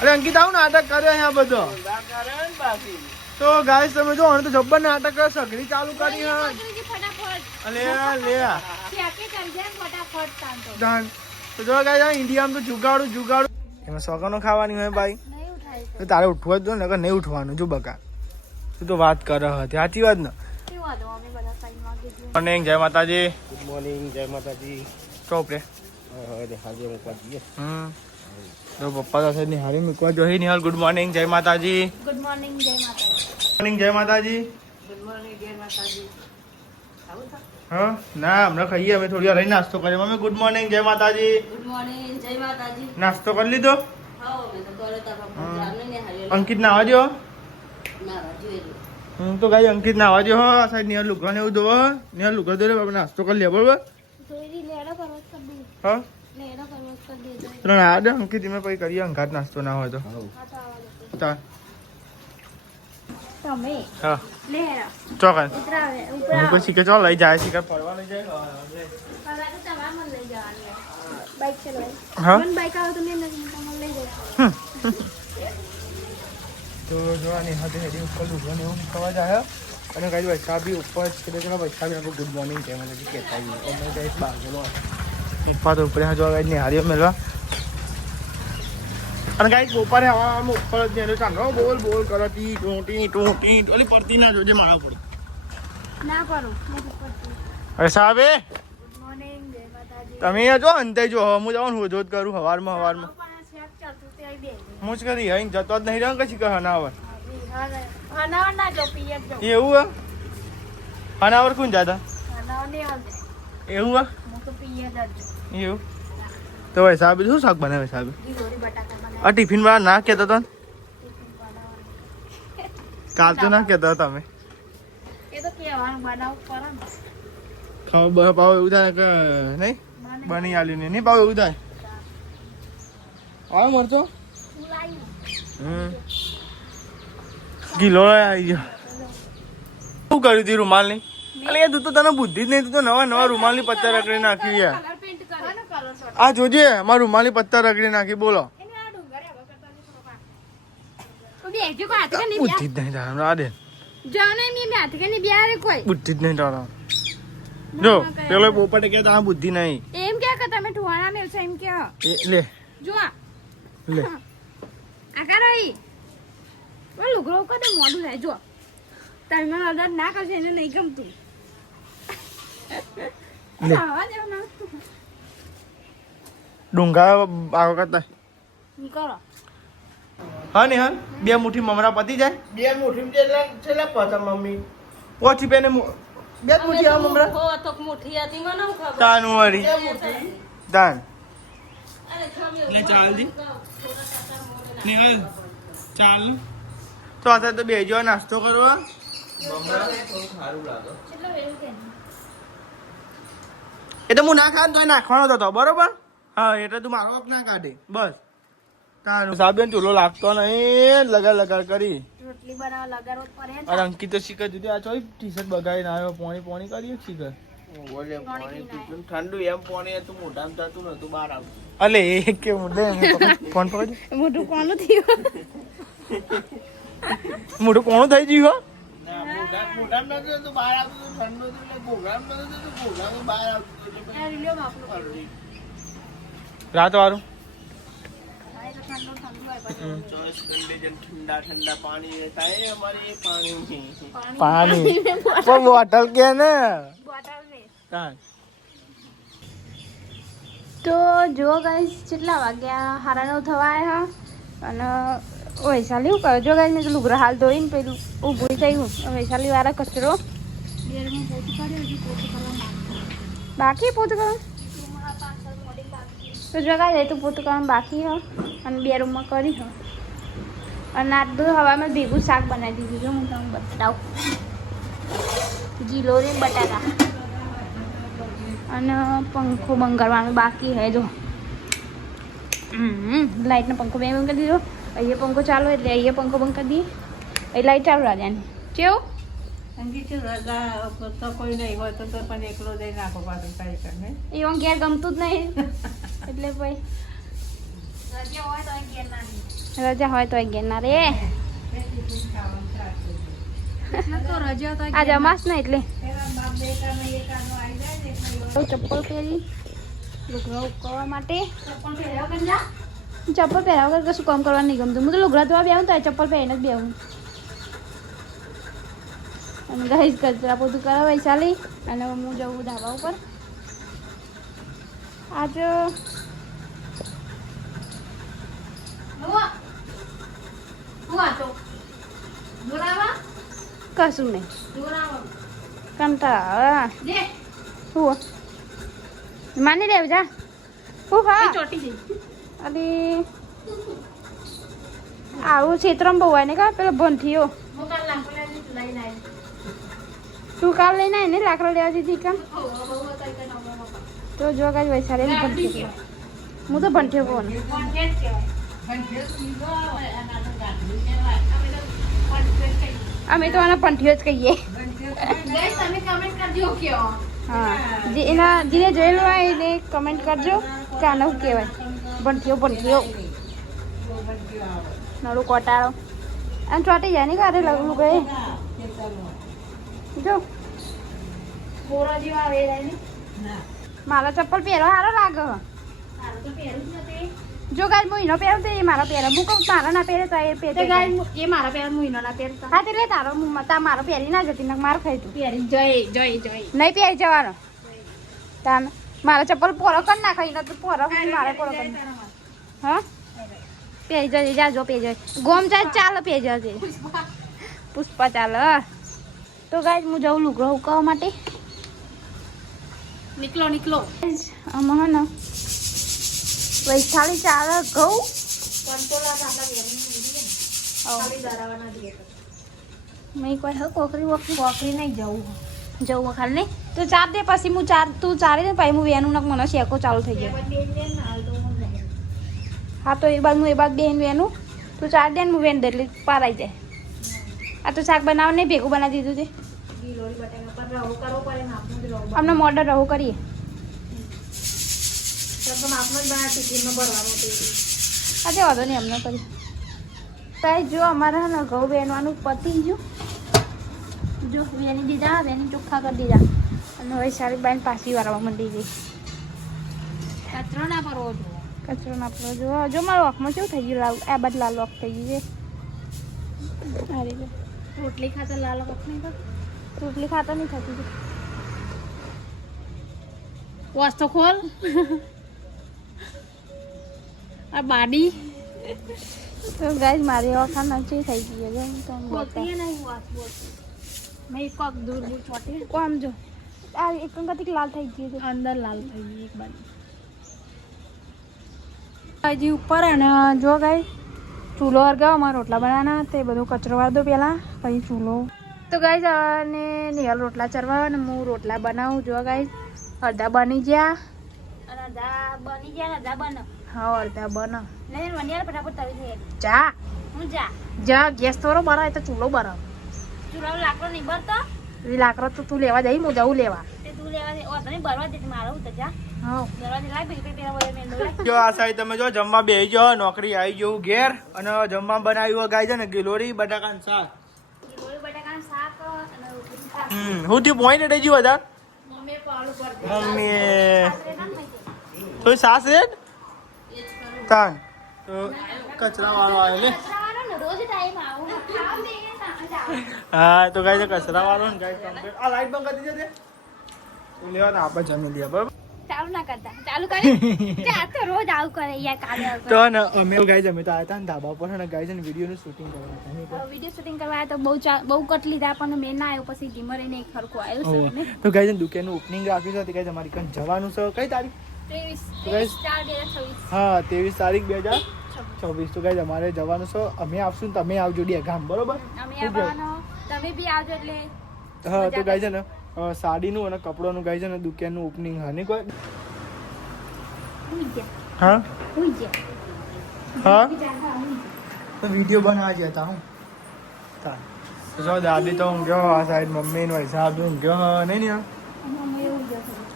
અરે અંકિત આવું નાટક કરે અહીંયા બધો તો ગાઈસ તમે જો તો જબ્બર નાટક કરે સગડી ચાલુ કરી હા અલે લે તો જો ગાઈસ ઇન્ડિયામાં તો જુગાડું એમાં સોગનો ખાવાની હોય ભાઈ તો તારે ઉઠવા જ દો ને નહીં ઉઠવાનું જો બકા તું તો વાત કર હતી સાચી વાત ને મોર્નિંગ જય માતાજી ગુડ મોર્નિંગ જય માતાજી ચોપ રે હાજર મૂકવા જઈએ તો પપ્પા સાથે નિહાળી મૂકવા જોઈએ નિહાલ ગુડ મોર્નિંગ જય માતાજી ગુડ મોર્નિંગ જય માતાજી મોર્નિંગ જય માતાજી હા ના હમણાં ખાઈએ અમે થોડી વાર રહી નાસ્તો કરીએ મમ્મી ગુડ મોર્નિંગ જય માતાજી ગુડ મોર્નિંગ જય માતાજી નાસ્તો કરી લીધો હાઓ મે તો કરે તા જામને ને હાલ્યો અંકિત ના આવજો ના જોઈએ હું તો ગાઈ અંકિત ના આવજો હો આ સાઈડ નિહાલ લુગડા ને એવું દો નિહાલ લુગડા દો બાબા નાસ્તો કરી લે બરાબર થોડી લેડો કરવત કરી દે હા લેડો કરવત કરી દે તો ના આડે અંકિત મેં પછી કરીએ અંગાત નાસ્તો ના હોય તો તા તમે હા લેરા ચોકન ઉતરાવે હું ઉપરા પછી કે ચાલ લઈ જાય શીખર ફરવા લઈ જાય પાલા તો તમાર મન લઈ જવાની બાઈક ચલાવે હા મન બાઈક આવે તો મેં નથી તમને લઈ જાય તો જોવાની હાથે હેડી ઉપર લુગડા ને એવું ખવા જાય અને ગાઈ વૈસા બી ઉપર છે કે વૈસા બી આપણે ગુડ મોર્નિંગ કહેવા નથી કહેતા અમે ગાઈ બાગેલો નીપા તો ઉપર જો ગાઈ ને હારીઓ મેળવા અને ગાઈ બપોરે હવામાં ઉપર જ ને ચાંદો બોલ કરતી ટોટી ઓલી પડતી ના જોજે મારા ઉપર ના કરું નથી પડતું અરે સાહેબ ગુડ મોર્નિંગ જય માતાજી તમે જો અંતે જો હું જવાનું હું જોત કરું હવારમાં પણ શેક ચાલતું તે આવી બે હું જ કરી અહીં જતો જ નહીં રહ્યો કશી કહે હનાવર હનાવર ના જો પિયર જો એવું હે હનાવર કોણ જાતા હનાવર ને આવજે એવું હે હું તો પિયર જ એવું તો ભાઈ સાહેબ શું શાક બનાવે સાહેબ ગીરોરી બટાકા બનાવ આ ટિફિન વાળા ના કહેતા હતા કાલ તો ના કહેતા તમે એ તો કેવાનું બનાવ પર ને ખાવ પાવ એવું થાય કે નહીં બની આલ્યું નહીં પાવ એવું થાય આવો મરચો હું લાવી ગીલો આવી ગયો શું કર્યું તી રૂમાલ ની અલે તું તો તને બુદ્ધિ જ નહીં તું તો નવા રૂમાલ ની પત્તા રગડી નાખી યાર કલર પેઇન્ટ કરવાનો કલર શોટ આ જોજે અમારા રૂમાલ ની પત્તા રગડી નાખી બોલો એને આ ડુંગર આવા કરતા ની થોડો તો બેજો કો હાથ કે ની બુદ્ધિ જ નહીં તારા આ દે જાવ ને મે હાથ કે ની બેરે કોઈ બુદ્ધિ જ નહીં તારા જો પેલો પોપટે કે આ બુદ્ધિ નહીં એમ કે તમે ઠુવાણા મેલ છે એમ કે એ લે જો લે આ કરઈ ઓ લુગરો કદે મોડું થાય જો તમે મને ઓર્ડર ના કરશે એને નહીં ગમતું લે આવા દેવ ના ડુંગા આવો કરતા નીકળો હા ને હા બે મુઠ્ઠી મમરા પતી જાય બે મુઠ્ઠી છેલ્લા પાછા મમ્મી ઓછી બેને બે જ મુઠ્ઠી આ મમરા હો તો મુઠી હતી મને હું ખબર તાનું વળી દાન અરે ખમી લે ચાલ દી નિહાલ ચાલ તો આ તો બેજો નાસ્તો કરવા કેટલો વેલું છે એ તો હું ના ખાત તો નાખવાનો હતો બરોબર હા એટલે તું મારો હક ના કાઢે બસ તારું સાબેન ચૂલો લાગતો નહીં લગા કરી રોટલી બનાવવા લગાડવો પડે ને અરે અંકિત તો શીખર દીધી આ ચોઈ ટી શર્ટ બગાડીને આવ્યો પોણી કરીએ શીખર ઠંડુ એમ પાણી હતું મોઢામાં જતું નતું બહાર આવતું અલે એ કે મુદ્દે ફોન પકડજો મોટું કોનું થયું મોટું કોણ થઈ ગયું મોઢામાં નતું જતું બહાર આવતું ઠંડુ હતું એટલે ઘોઘામાં નતું જતું ઘોઘામાં બહાર આવતું એટલે આ રીલ્યો માપનું રાત વાળું આ તો ઠંડુ હોય પછી ચોઈસ કંડીજન ઠંડા પાણી રહેતા એ અમારે એ પાણી પાણી પણ બોટલ કે ને બોટલ રે તાન તો જો ગાઈસ કેટલા વાગ્યા 9:30 થવા આવ્યા અને વૈશાલી શું કરે જો ગાઈસ મેં લુગડા હાલ ધોઈને પેલું ઊભું થયું વૈશાલી વાળા કચરો બાકી પોતું કરવા તો જો ગાઈસ એટલું પોતું કરવાનું બાકી હ અને બે રૂમમાં કરી હ અને આ બધું હવામાં ભેગું શાક બનાવી દીધું જો હું તમને બતાવું ગીલોરી બટાકા અને પંખો બંધ કરવાનો બાકી હે જો લાઇટનો પંખો બે બંધ કરી દીધો અહીંયા પંખો ચાલુ એટલે અહીંયા પંખો બંધ કરી દઈએ એ લાઇટ ચાલુ રાજાની કેવું કોઈ નહીં હોય તો પણ એકલો જઈ નાખો પાછું કઈ કરે એવું ઘેર ગમતું જ નહીં એટલે ભાઈ રજા હોય તો ઘેર ના રજા હોય તો ઘેર ના રે આજે અમાસ ને એટલે ચપ્પલ પહેરી લુગડા ઉકળવા માટે ચપ્પલ પહેર્યા વગર કશું કામ કરવાનું નહીં ગમતું હું તો લુગડા ધોવા બેહું તો ચપ્પલ પહેરીને જ બેહું અને ગાઈસ કચરા પોતું કરવા વૈશાલી અને હું જવું ધાબા ઉપર આજ કશું નહીં કંટાળા હું માની લેવ જા હું હા અરે આવું ક્ષેત્રમાં બહુ હોય ને કા પેલો ભંઠીઓ તું કાલ લઈને આવી ને લાકડો લેવા દીધી કામ તો જો કાંઈ વૈસારે ભંઠીઓ હું તો ભંઠીઓ કહું અમે તો આના પંઠીઓ જ કહીએ હા જે એના જેને જોયેલું હોય એને કમેન્ટ કરજો કે આને શું કહેવાય ભંઠીઓ ભંઠીઓ નડું કોટાળો આમ ચોટી જાય ને કારે લગવું ગયે જો મારા ચપ્પલ પહેરો સારો લાગે જો ગાય હું એનો પહેરું તો એ મારો પહેરે હું કહું મારા ના પહેરે તો એ પહેરે એ મારા પહેરે હું એનો ના પહેરતા હા તે તારો મારો પહેરી ના જતી મારો ખાઈ તું પહેરી નહીં પહેરી જવાનો તાન મારા ચપ્પલ પોરો કરી નાખો એનો તો પોરો મારે પોરો કરી હા પહેરી જજે જાજો પહેરી જજે ગોમ જાય ચાલો પહેરી જજે પુષ્પા ચાલો તો ગાય હું જઉં લુગડો ઉકાવવા માટે નીકળો આમાં ને વૈશાલી ચાલે ઘઉં મેં કોઈ હા કોકરી નહીં જવું ખાલી નહીં તો ચાર દે પછી હું તું ચારી દે પછી હું વેનું નાખ મને શેકો ચાલુ થઈ જાય હા તો એ બાદ બેન વેનું તું ચાર દે ને હું વેન દે એટલે પારાઈ જાય આ તો શાક બનાવવા નહીં ભેગું બનાવી દીધું છે અમને મોડર રહું કરીએ આજે વાંધો નહીં અમને કરી તાઈ જો અમારા ને ઘઉં વેનવાનું પતી ગયું જો વેની દીધા વેની ચોખ્ખા કરી દીધા અને હવે સારી બાઈને પાછી વાળવા માંડી ગઈ કચરો ના પડવો જો મારા વખમાં કેવું થઈ ગયું આ બાદ લાલ વખ થઈ ગયું છે આ રીતે રોટલી ખાતા લાલ વખ નહીં રોટલી ખાતા નહીં થતી વાસ્તો ખોલ આ બાડી તો ગાઈસ મારી ઓખા નચી થઈ ગઈ છે તો બોલતી નહીં વાત મેં કોક દૂર ચોટી કોમ જો આ એક કંકતિક લાલ થઈ ગઈ છે અંદર લાલ થઈ ગઈ એક બાજુ હજી ઉપર અને જો ગાઈસ ચૂલો હરગાવમાં રોટલા બનાવવાના તે બધું કચરો વાર દો પહેલાં પછી ચૂલો તો ગાઈસ અને નિહાલ રોટલા ચરવા અને હું રોટલા બનાવું જો ગાઈસ અડધા બની ગયા અને અડધા બની ગયા અડધા બનો હા અડધા બનો નહીં વનિયાર ફટાફટ તવી દે જા હું જા ગેસ થોડો બરાય તો ચૂલો બરાવ ચૂલો લાકડો નહીં બરતો એ લાકડો તો તું લેવા જઈ હું જવું લેવા તે તું લેવા દે ઓ તને બરવા દે મારો હું તો જા હા બરવા દે લાય પેલા વયા જો આ સાઈડ તમે જો જમવા બેહી ગયો નોકરી આવી જવું ઘેર અને જમવા બનાવ્યું ગાય છે ને ગિલોરી બટાકાનું શાક હું થયું પોઈન્ટ રહી ગયું બધા મમ્મી તો સાસ છે તાન તો કચરા વાળો આવ્યો લે હા તો ગાય કચરા વાળો ને ગાય કમ્પ્લીટ આ લાઈટ બંધ કરી દેજે લેવા ને આપણે જમી લઈએ બરાબર ચાલુ ના કરતા ચાલુ કરે તો રોજ આવું કરે યાર કાલે તો ને અમે ગાય જમે તો આયા હતા ને ધાબા પર ને ગાય ને વિડિયો નું શૂટિંગ કરવા હતા વિડિયો શૂટિંગ કરવા તો બહુ કટ લીધા પણ મેં ના આવ્યો પછી ડીમર એને ખરખો આવ્યો છે ને તો ગાય દુકાનનું ઓપનિંગ રાખ્યું છે ગાય અમારી કન જવાનું છે કઈ તારીખ 23/4/2026 હા 23 તારીખ 2026 તો ગાય અમારે જવાનું છે અમે આવશું તમે આવજો ડિયા ગામ બરોબર અમે આવવાનો તમે બી આવજો એટલે હા તો ગાય છે ને સાડીનું અને કપડાનું ગાય છે ને દુકાનનું ઓપનિંગ હા નહીં કોઈ હા હા તો વિડીયો બનાવવા ગયા હતા હું તો જો દાદી તો હું ગયો આ સાઈડ મમ્મી નો હિસાબ હું ગયો નહીં ને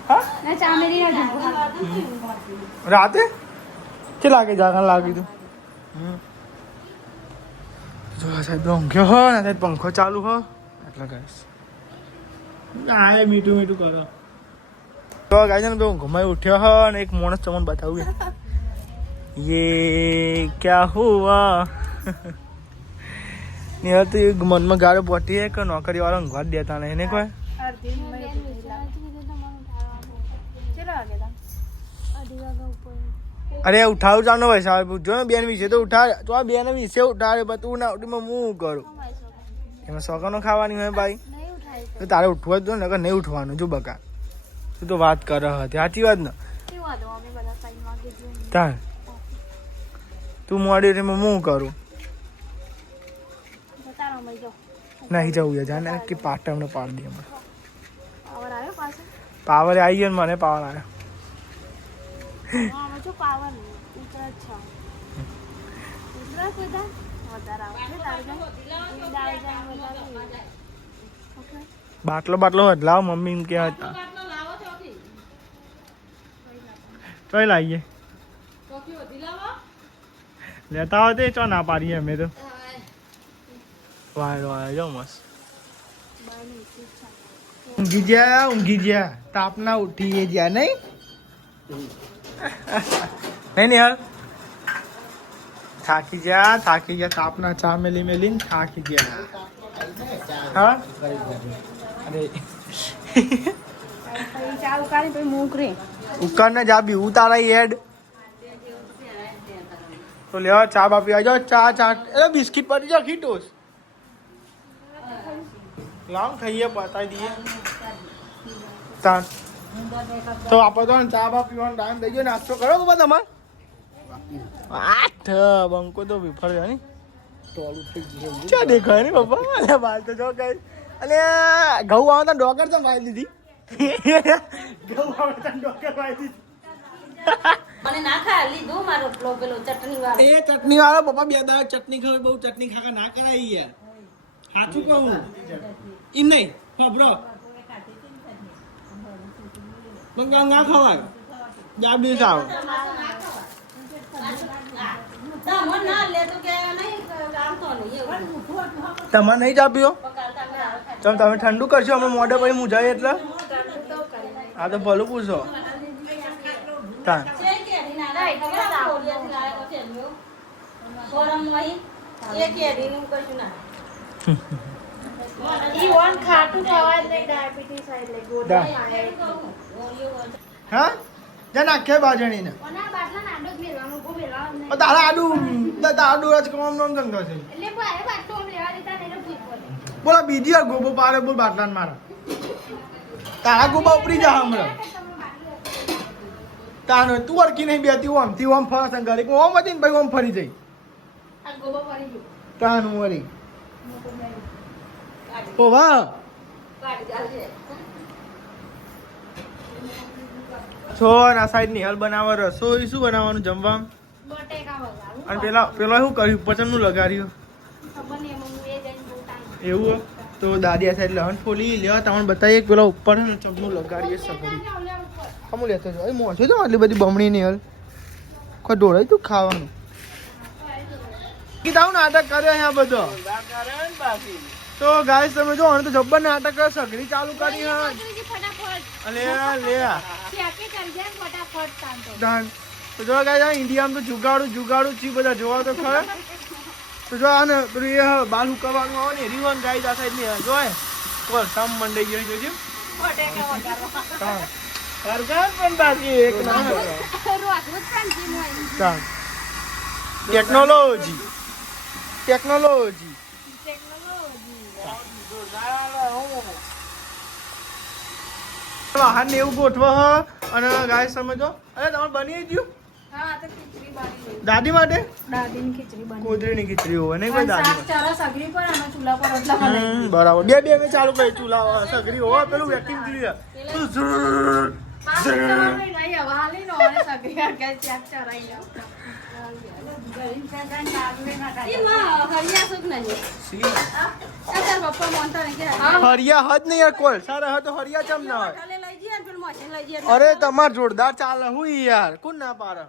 હા ના ચામેલી ના રાતે કે લાગે જાગણ લાગી તું જો આ સાહેબ ઊંઘ્યો હો ને સાહેબ પંખો ચાલુ હો એટલે ગાઈસ આ મીઠું મીઠું કરો તો ગાઈસ ને તો ઘુમાઈ ઉઠ્યો હો ને એક માણસ તમને બતાવું ये क्या हुआ नहीं तो मन में गाड़ो पटी है कि नौकरी वाला ઊંઘવા દેતા નહીં ને કોઈ અરે ઉઠાવ જાનો ભાઈ સાહેબ જો ને બેન વિશે તો ઉઠાડ તો આ બેન વિશે ઉઠાડે પણ તું ના ઉઠી હું કરું એમાં સોકાનો ખાવાની હોય ભાઈ તો તારે ઉઠવા જ જો ને નહીં ઉઠવાનું જો બકા તું તો વાત કરે હતી સાચી વાત ને તાર તું મોડી રે હું કરું નહીં જવું યાર જાને કે પાટા હમણાં પાડી દે હમણાં પાવર આવી ગયો ને મને પાવર આવ્યો બાટલો બાટલો બદલાવ મમ્મી એમ કે હતા ચોઈ લાવીએ લેતા હોય તે ચો ના પાડીએ અમે તો વાયરો આવ્યો મસ્ત ઊંઘી ગયા તાપના ઉઠીએ જ્યાં નહીં નહીં હાલ થાકી ગયા તાપના ચા મેલી મેલીને થાકી ગયા હા અરે ઉકાર ને જા બી ઉતારા હેડ તો લેવા ચા બાપી આવી જાઓ ચા એ બિસ્કિટ પડી જાઓ ખીટોસ લાવ ખાઈએ બતાવી દઈએ તાન તો આપણે તો ચા બા પીવાનો ટાઈમ થઈ ગયો નાસ્તો કરો કે તમારે બંકો તો વિફર ગયો ને ચા દેખાય ને પપ્પા અલે બાલ તો જો કઈ અને ઘઉં આવતા ડોકર તો મારી દીધી ઘઉં આવતા ડોકર મારી દીધી મને ના ખા લીધું મારો પેલો ચટણી વાળો એ ચટણી વાળો પપ્પા બે દાડા ચટણી ખાવ બહુ ચટણી ખાકા ના કરાય યાર સાચું કહું એમ નહીં ખબરો મંગા ના ખવાય જાબી સાવ તમારે નહીં જાબ્યો તમે ઠંડુ કરશો અમે મોઢે પછી મુજાય એટલે હા તો ભલું પૂછો તા હા જા નાખે બાજણીને તારા આડું જ કમ નોમ ધંધો છે બોલા બીજી વાર ગોબો પાડે બોલ બાટલા મારા તારા ગોબા ઉપરી જા હમણાં તાનો તું અરકી નહીં બેતી ઓમ ફરસ ઘરે ઓમ હતી ને ભાઈ ઓમ ફરી જઈ તાનું વરી ઓ વાહ છો ના સાઈડ ની હલ બનાવવા રસોઈ શું બનાવવાનું જમવા અને પેલા શું કર્યું પચનનું લગાડ્યું એવું તો દાદી આ સાઈડ લહણ ફોલી લેવા તમને બતાવીએ પેલા ઉપર ચમનું લગાડીએ સગડી અમુલ લેતો જો એ મોછો તો આટલી બધી બમણી ની હલ કોઈ ઢોળાય તું ખાવાનું કીધા નાટક કર્યો અહીંયા બધો તો ગાઈસ તમે જો તો જબ્બર નાટક કર્યો સગડી ચાલુ કરી હા અલે લે તો જો ગાઈસ ઇન્ડિયામાં તો જુગાડું છી બધા જોવા તો ખરા તો જો આને પેલું એ બાલ હુકવાનું આવે ને રીવન ગાઈસ આ સાઈડ ની જોય કોલ સામ મંડાઈ ગયો જોજો હા સરકાર પણ બાકી એક ના ટેકનોલોજી વાહન ને એવું ગોઠવા અને ગાય સમજો અરે તમારે બની ગયું દાદી માટે કોદરીની ખીચડી હોય ને કોઈ દાદી બરાબર બે મેં ચાલુ કરી ચૂલા સગરી હોય પેલું વેકિંગ ક્લિયર હરિયા હદ નહીં યાર કોલ સારા હા તો હરિયા ચમ ના હોય અરે તમાર જોરદાર ચાલે હું યાર કોણ ના પાડે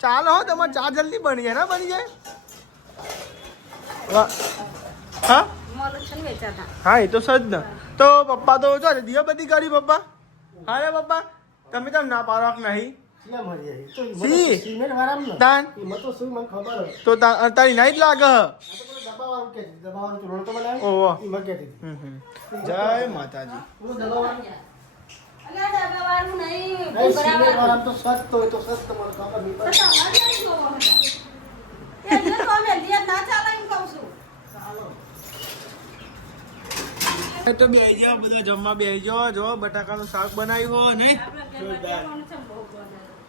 ચાલો હો તમારે ચા જલ્દી બની જાય ના બની જાય હા મોલું છે ને વેચાતા. હા એ તો સજ ને. તો પપ્પા તો જો દિયા બધી કરી પપ્પા. હા રે પપ્પા તમે કેમ ના પાડો કે નહીં? દાન તો તારી નહીં જ લાગે. ઓહો જય માતાજી. અલા ડબ્બાવાળું નહીં, ભૂંગળાવાળું. તો તમારે કેમ જોવો હતા? એટલે તો અમે લીએ ના ચાલે એમ કહું છું. તો બેહી જાઓ બધા જમવા બેહી જાઓ. જો બટાકાનું શાક બનાવ્યું હોય ને.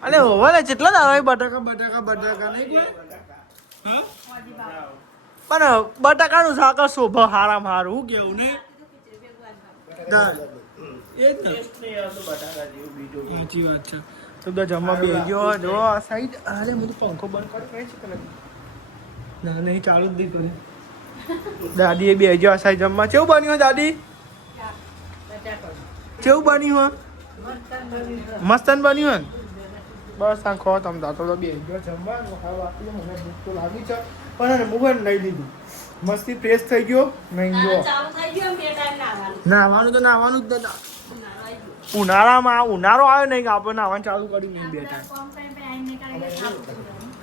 અરે હોવા ને કેટલા જ આવે બટાકા નહીં કોઈ? હા પણ બટાકાનું શાક જ શોભા હારામાં હારું હું કેવું ને. એ જ ને સાચી વાત છે. તો બધા જમવા બેહી ગયો. જો આ સાઈડ અરે બધું પંખો બંધ કરી છે કે ના નહીં ચાલુ જ નહીં કરે. દાદી એ બેહી ગયો આ સાઈડ જમવા. કેવું બન્યું દાદી? કેવું બન્યું હોય? મસ્ત બન્યું હોય. બસ આ ખો તમ તો બે ગયો જમવાનું ખાવા આપી મને ભૂખ તો લાગી છે પણ મુગન લઈ લીધું. મસ્તી ફ્રેશ થઈ ગયો નહીં ગયો. ચાલુ થઈ ગયું એમ બે ટાઈમ નાવાનું. નાવાનું તો નાવાનું જ નતા. ઉનાળામાં ઉનાળો આવ્યો નહીં કે આપણે નાવાનું ચાલુ કર્યું નહીં બે ટાઈમ.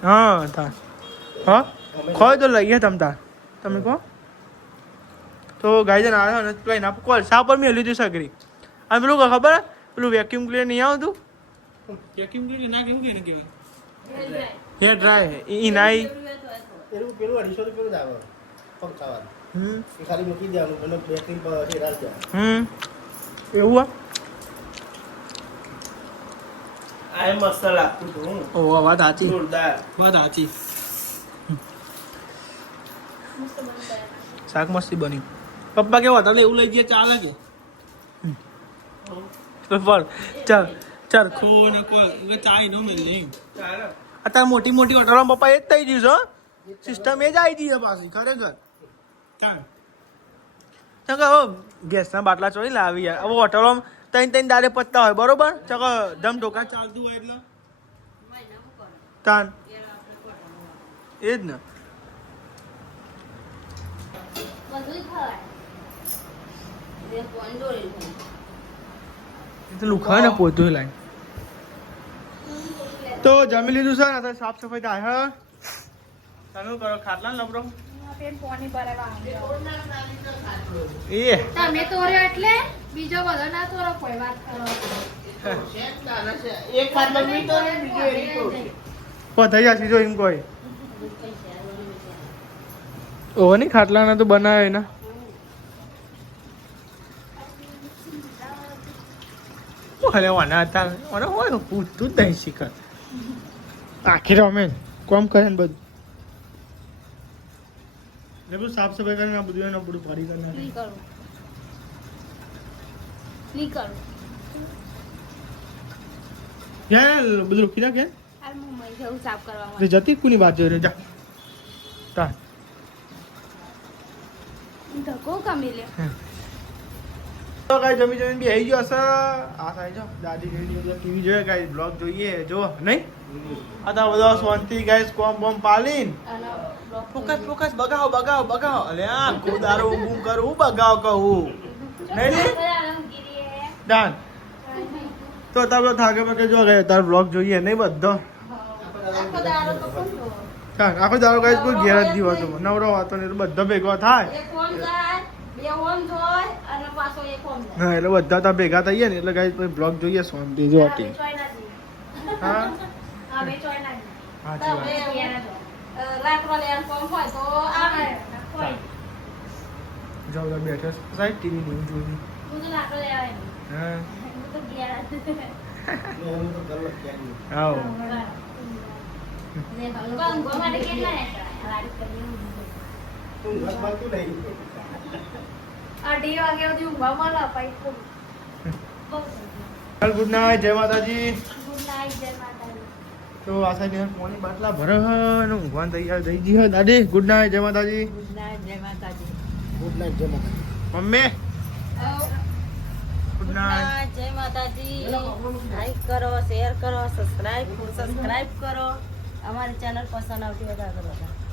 હા તા હા ખોય તો લઈએ તમ તાર તમે કહો. તો ગાય જણ આવ્યો ને પેલા એના કોલસા પર મેં લીધું સગરી. અને પેલું ખબર પેલું વેક્યુમ ક્લીનર નહીં આવતું? વેક્યુમ ક્લીનર ના કેવું કે કેવાય હેર ડ્રાય ઈ નાઈ. પેલું 250 રૂપિયાનું જ આવે પંખાવાળું. એ ખાલી મૂકી દેવાનું અને બેટરી પર રાખજો. એવું આ મસ્ત લાગતું હતું. ઓહ વાત સાચી જોરદાર. વાત સાચી. શાક મસ્તી બની. પપ્પા કેવા હતા એવું લઈ જઈએ ચાલે કે? ચાલ ચરખો ને કોઈ ચાય નો મેલ નહીં. અત્યારે મોટી મોટી હોટલોમાં પપ્પા એ જ થઈ ગયું છે. સિસ્ટમ એ જ આવી ગઈ છે પાછી ખરેખર. ચકો ગેસના બાટલા ચોરી લાવી યાર. હવે હોટલોમાં ત્રણ દાડે પત્તા હોય બરોબર. ચકો ધમ ઢોકા ચાલતું હોય એટલે તાન એ જ ને. બધું ખવાય. બે ફોન દોરી છે. એ તો લુખાય ને પોતું લાઈન. તો જમી લીધું છે ને અત્યારે સાફ સફાઈ થાય. હા તમે કરો ખાટલા નબરો એ તમે તોર્યો એટલે બીજો બધો ના તોરો કોઈ વાત કરો. એક ખાટલો બી તો બીજો એની તો થઈ જશે જો એમ કોઈ. ઓહો નહીં ખાટલાના તો બનાવે ને. હલે વાના હતા મને હોય પૂછતું જ નહીં શીખર. આખી રમે કોમ કરે ને બધું. ને બધું સાફ સફાઈ કરીને આ બધું એનું બધું ફરી કરીને ક્યાં બધું રૂકી નાખ ક્યાં જતી કોની વાત જોઈ જા તા. તો કાંઈ જમી જમીને બી આવી ગયો હશે. આ સાઈડ જો દાદી ટીવી જોઈએ કાંઈ બ્લોગ જોઈએ જો નહીં. આ તો બધા શાંતિ ગાઈસ કોમ બોમ પાલીન ફોકસ બગાવો અલે આ કોદારો ઊભું કરું બગાવ કહું નહીં લે દાન. તો તારો થાકે પકે જો ગયો તાર બ્લોગ જોઈએ નહીં બધો. આખો દારો ગાઈસ કોઈ ઘેર જ જીવો તો નવરો વાતો નહીં બધો ભેગો થાય. હા એટલે બધા તા ભેગા થઈએ ને એટલે ગાઈસ પછી બ્લોગ જોઈએ શાંતિ જો હતી. હા જાવ બેઠો સાઈડ ટીવી નહીં જોઈ. હા આવો ગુડ નાઇટ જય માતાજી. તો આ સાઈડ પાણી બાટલા ભરે ને ઊંઘવાન તૈયાર થઈ ગઈ હોય. દાદી ગુડ નાઇટ જય માતાજી. ગુડ નાઇટ જય માતાજી. મમ્મી ગુડ નાઇટ જય માતાજી. લાઈક કરો, શેર કરો, સબસ્ક્રાઇબ કરો. અમારી ચેનલ પસંદ આવતી હોય તો આગળ વધારો.